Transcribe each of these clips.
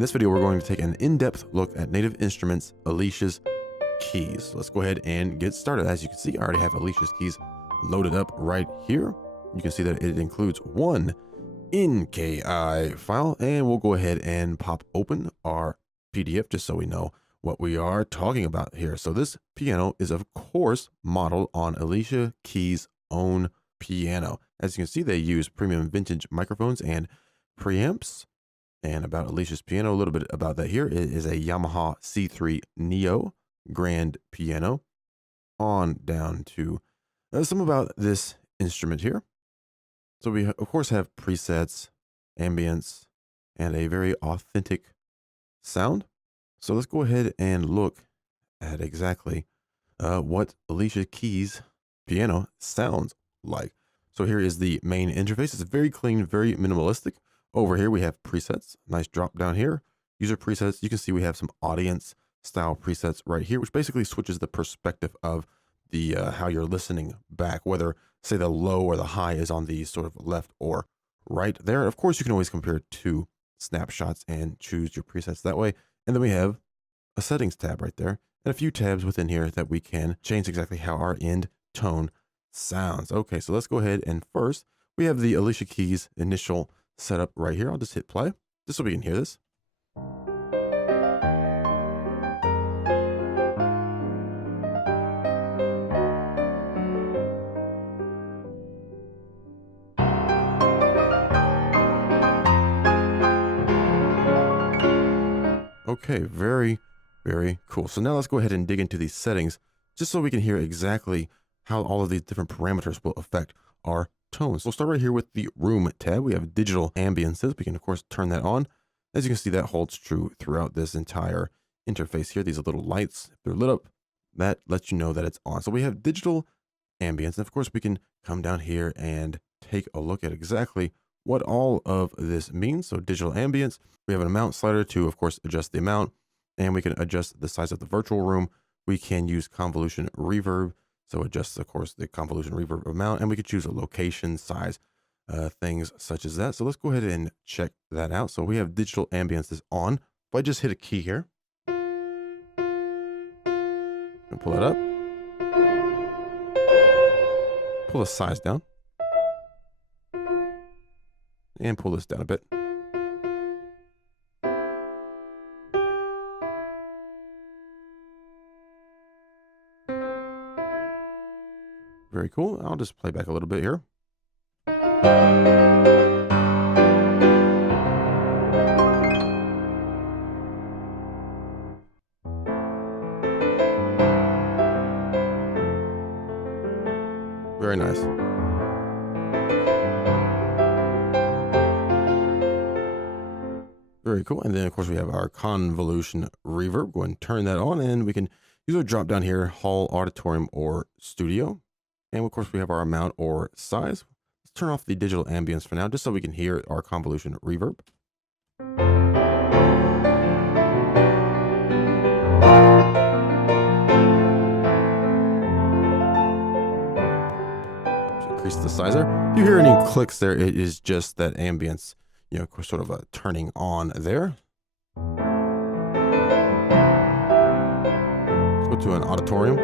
In this video, we're going to take an in-depth look at Native Instruments' Alicia's Keys. So let's go ahead and get started. As you can see, I already have Alicia's Keys loaded up right here. You can see that it includes one NKI file, and we'll go ahead and pop open our PDF just so we know what we are talking about here. So this piano is of course modeled on Alicia Keys' own piano. As you can see, they use premium vintage microphones and preamps. And about Alicia's piano, a little bit about that here. It is a Yamaha C3 Neo grand piano. On down to some about this instrument here. So we of course have presets, ambience, and a very authentic sound. So let's go ahead and look at exactly what Alicia Keys' piano sounds like. So here is the main interface. It's very clean, very minimalistic. Over here we have presets, nice drop down here. User presets, you can see we have some audience style presets right here, which basically switches the perspective of the how you're listening back, whether say the low or the high is on the sort of left or right there. Of course, you can always compare two snapshots and choose your presets that way. And then we have a settings tab right there and a few tabs within here that we can change exactly how our end tone sounds. Okay, so let's go ahead and first we have the Alicia Keys initial setup right here. I'll just hit play just so we can hear this. Okay, very, very cool. So now let's go ahead and dig into these settings just so we can hear exactly how all of these different parameters will affect our tones. We'll start right here with the room tab. We have digital ambiances. We can of course turn that on. As you can see, that holds true throughout this entire interface here. These little lights, if they're lit up, that lets you know that it's on. So we have digital ambience. And of course we can come down here and take a look at exactly what all of this means. So digital ambience, we have an amount slider to of course adjust the amount, and we can adjust the size of the virtual room. We can use convolution reverb, so adjust of course the convolution reverb amount, and we could choose a location size, things such as that. So let's go ahead and check that out. So we have digital ambience is on. If I just hit a key here and pull it up, pull the size down, and pull this down a bit. Very cool. I'll just play back a little bit here. Very nice. Very cool. And then of course we have our convolution reverb. Go ahead and turn that on, and we can use our drop down here, hall, auditorium, or studio. And of course we have our amount or size. Let's turn off the digital ambience for now, just so we can hear our convolution reverb. Increase the size there. If you hear any clicks there, it is just that ambience, you know, sort of turning on there. Let's go to an auditorium.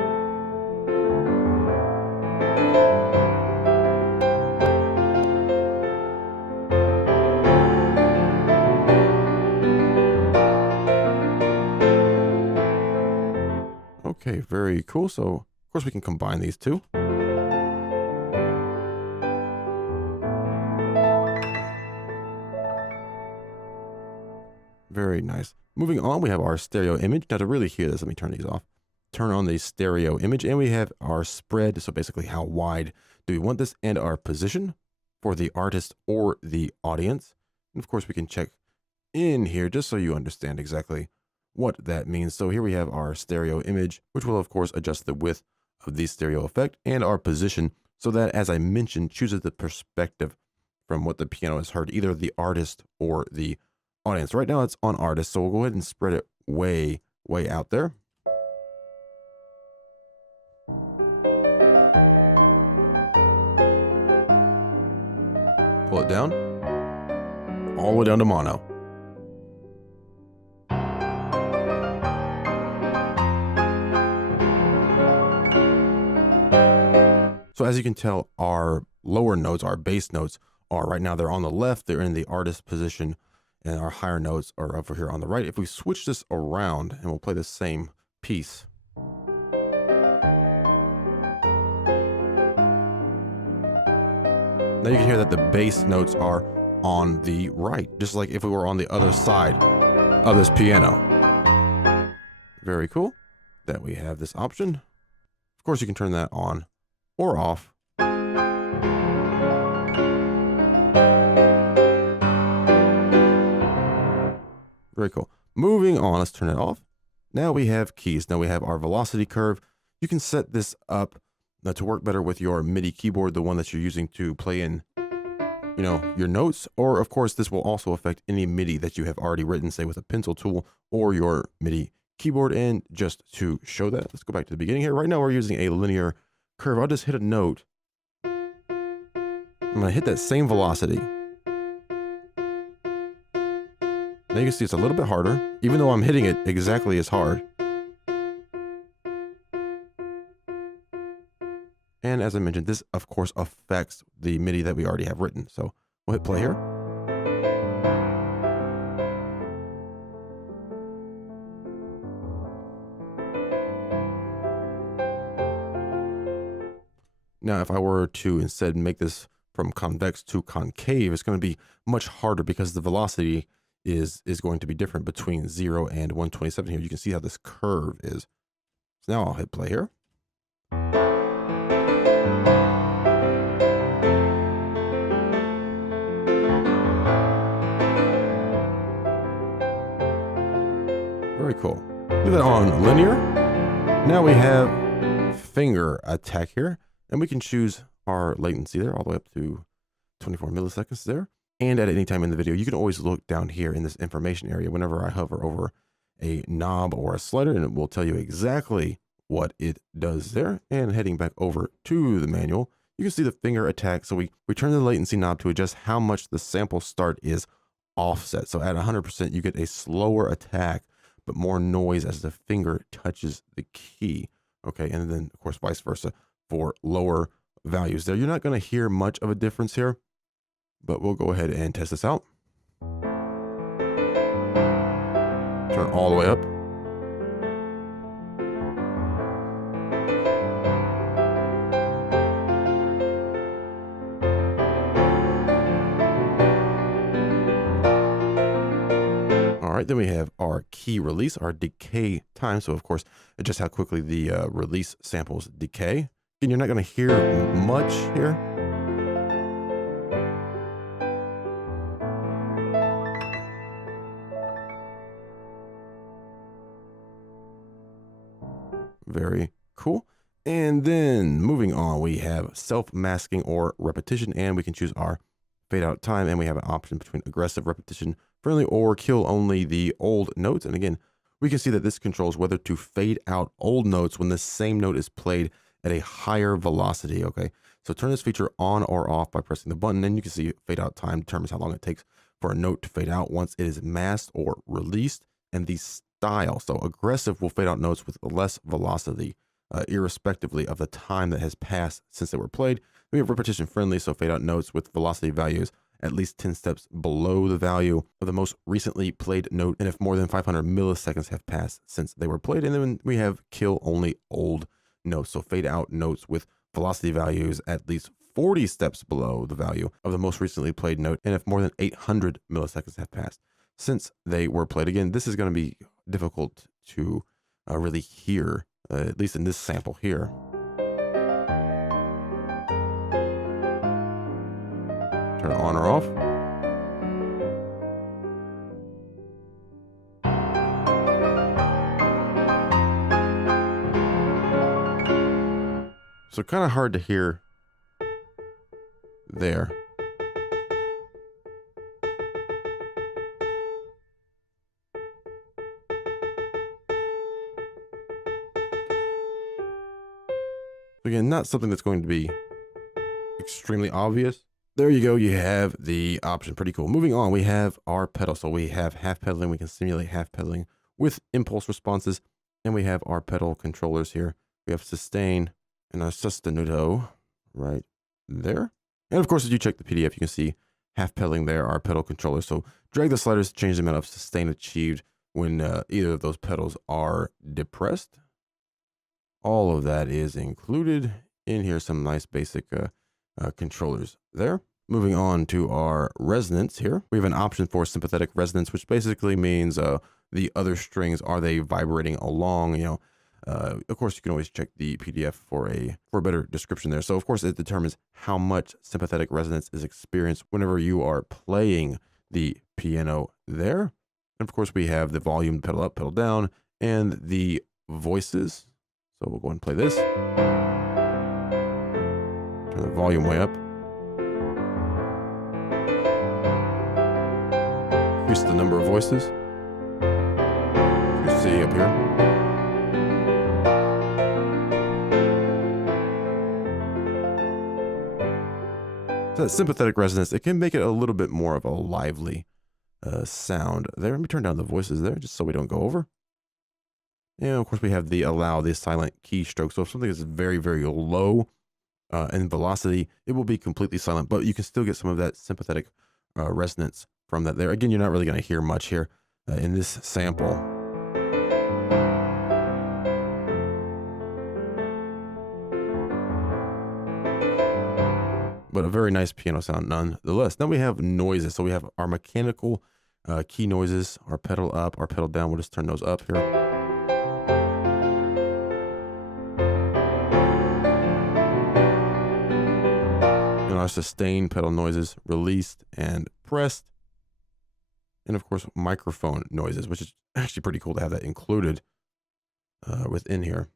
Okay, very cool. So of course we can combine these two. Very nice. Moving on, we have our stereo image. Now to really hear this, let me turn these off. Turn on the stereo image, and we have our spread. So basically how wide do we want this, and our position for the artist or the audience. And of course we can check in here just so you understand exactly what that means. So here we have our stereo image, which will of course adjust the width of the stereo effect, and our position, so that, as I mentioned, chooses the perspective from what the piano has heard, either the artist or the audience. Right now it's on artist, so we'll go ahead and spread it way out there. Pull it down, all the way down to mono. So as you can tell, our lower notes, our bass notes, are right now they're on the left, they're in the artist position, and our higher notes are over here on the right. If we switch this around and we'll play the same piece. Now you can hear that the bass notes are on the right, just like if we were on the other side of this piano. Very cool that we have this option. Of course, you can turn that on or off. Very cool. Moving on, let's turn it off. Now we have keys. Now we have our velocity curve. You can set this up to work better with your MIDI keyboard, the one that you're using to play in, you know, your notes. Or of course, this will also affect any MIDI that you have already written, say with a pencil tool or your MIDI keyboard. And just to show that, let's go back to the beginning here. Right now we're using a linear curve. I'll just hit a note. I'm gonna hit that same velocity. Now you can see it's a little bit harder, even though I'm hitting it exactly as hard. And as I mentioned, this of course affects the MIDI that we already have written. So we'll hit play here. Now, if I were to instead make this from convex to concave, it's going to be much harder because the velocity is going to be different between 0 and 127 here. You can see how this curve is. So now I'll hit play here. Very cool. Do that on linear. Now we have finger attack here, and we can choose our latency there all the way up to 24 milliseconds there. And at any time in the video, you can always look down here in this information area whenever I hover over a knob or a slider, and it will tell you exactly what it does there. And heading back over to the manual, you can see the finger attack. So we turn the latency knob to adjust how much the sample start is offset. So at 100%, you get a slower attack, but more noise as the finger touches the key. Okay, and then of course, vice versa for lower values there. You're not going to hear much of a difference here, but we'll go ahead and test this out. Turn all the way up. All right, then we have our key release, our decay time. So of course, just how quickly the release samples decay. And you're not going to hear much here. Very cool. And then moving on, we have self-masking or repetition, and we can choose our fade out time, and we have an option between aggressive, repetition, friendly, or kill only the old notes. And again, we can see that this controls whether to fade out old notes when the same note is played at a higher velocity. Okay, so turn this feature on or off by pressing the button, and you can see fade out time determines how long it takes for a note to fade out once it is masked or released, and the style. So aggressive will fade out notes with less velocity, irrespectively of the time that has passed since they were played. We have repetition friendly, so fade out notes with velocity values at least 10 steps below the value of the most recently played note, and if more than 500 milliseconds have passed since they were played. And then we have kill only old notes, so fade out notes with velocity values at least 40 steps below the value of the most recently played note, and if more than 800 milliseconds have passed since they were played. Again, this is going to be difficult to really hear, at least in this sample here. Turn it on or off. So kind of hard to hear there. Again, not something that's going to be extremely obvious. There you go. You have the option. Pretty cool. Moving on, we have our pedal. So we have half pedaling. We can simulate half pedaling with impulse responses. And we have our pedal controllers here. We have sustain and our sostenuto right there. And of course, as you check the PDF, you can see half pedaling there are pedal controllers. So drag the sliders to change the amount of sustain achieved when either of those pedals are depressed. All of that is included in here. Some nice basic controllers there. Moving on to our resonance here. We have an option for sympathetic resonance, which basically means the other strings, are they vibrating along? Of course, you can always check the PDF for a better description there. So of course, it determines how much sympathetic resonance is experienced whenever you are playing the piano there. And of course, we have the volume, pedal up, pedal down, and the voices. So we'll go ahead and play this. Turn the volume way up. Increase the number of voices. You can see up here. So that sympathetic resonance, it can make it a little bit more of a lively sound there. Let me turn down the voices there just so we don't go over. And of course, we have the allow the silent keystroke. So if something is very, very low in velocity, it will be completely silent, but you can still get some of that sympathetic resonance from that there. Again, you're not really going to hear much here in this sample. But a very nice piano sound nonetheless. Then we have noises. So we have our mechanical key noises, our pedal up, our pedal down. We'll just turn those up here. And our sustain pedal noises, released and pressed. And of course, microphone noises, which is actually pretty cool to have that included within here.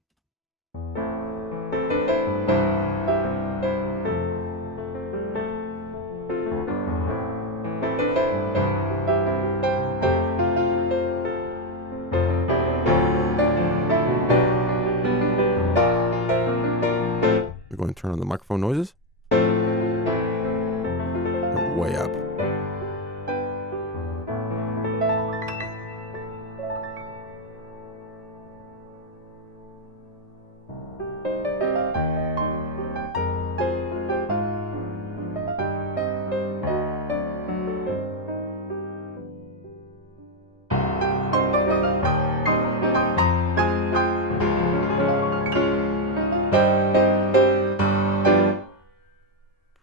We're going to turn on the microphone noises. Way up.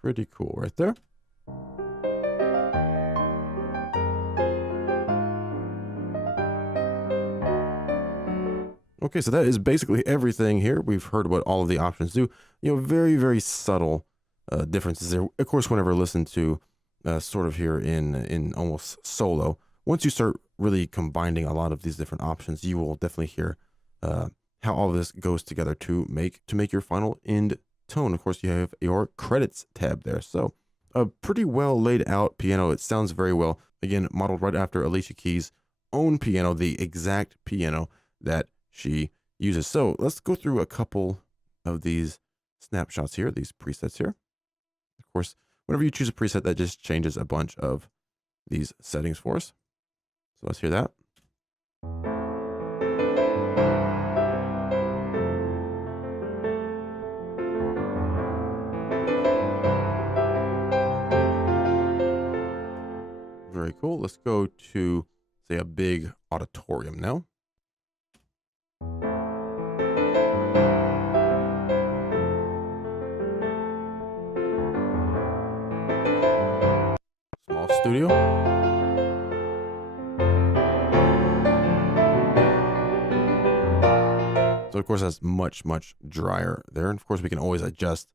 Pretty cool right there. Okay, so that is basically everything here. We've heard what all of the options do. Very, very subtle differences there. Of course, whenever listened to sort of here in almost solo, once you start really combining a lot of these different options, you will definitely hear how all of this goes together to make your final end tone. Of course, you have your credits tab there. So a pretty well laid out piano. It sounds very well. Again, modeled right after Alicia Keys' own piano, the exact piano that she uses. So let's go through a couple of these snapshots here, these presets here. Of course, whenever you choose a preset, that just changes a bunch of these settings for us. So let's hear that. Very cool. Let's go to, say, a big auditorium now. Small studio. So of course that's much, much drier there. And of course we can always adjust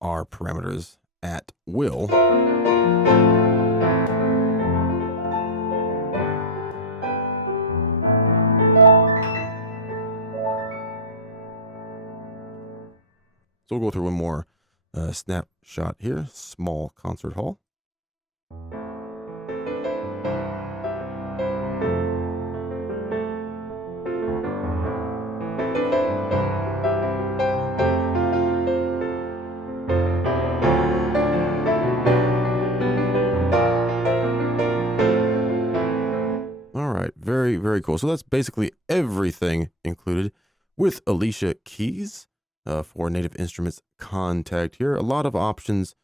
our parameters at will. So we'll go through one more snapshot here. Small concert hall. All right, very, very cool. So that's basically everything included with Alicia Keys. for Native Instruments Kontakt here. A lot of options,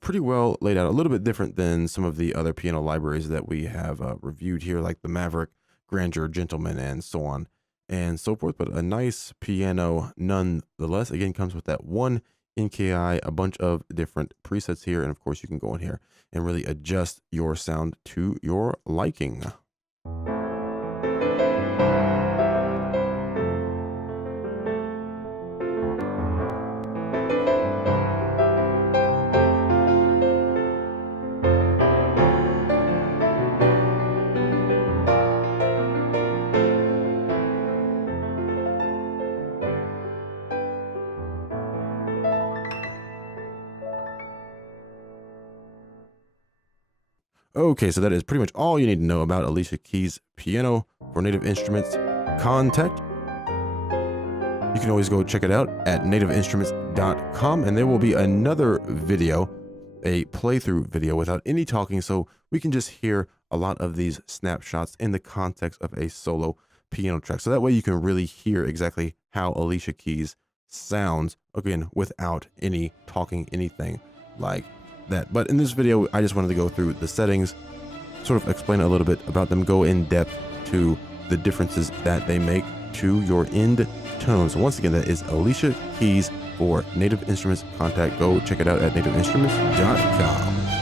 pretty well laid out, a little bit different than some of the other piano libraries that we have reviewed here, like the Maverick, Grandeur, Gentleman, and so on and so forth. But a nice piano nonetheless. Again, comes with that one NKI, a bunch of different presets here, and of course you can go in here and really adjust your sound to your liking. Okay, so that is pretty much all you need to know about Alicia Keys piano for Native Instruments Kontakt. You can always go check it out at nativeinstruments.com, and there will be another video, a playthrough video without any talking, so we can just hear a lot of these snapshots in the context of a solo piano track. So that way you can really hear exactly how Alicia Keys sounds, again, without any talking, anything like that. But in this video, I just wanted to go through the settings, sort of explain a little bit about them, go in depth to the differences that they make to your end tones. So once again, that is Alicia Keys for Native Instruments Kontakt. Go check it out at nativeinstruments.com.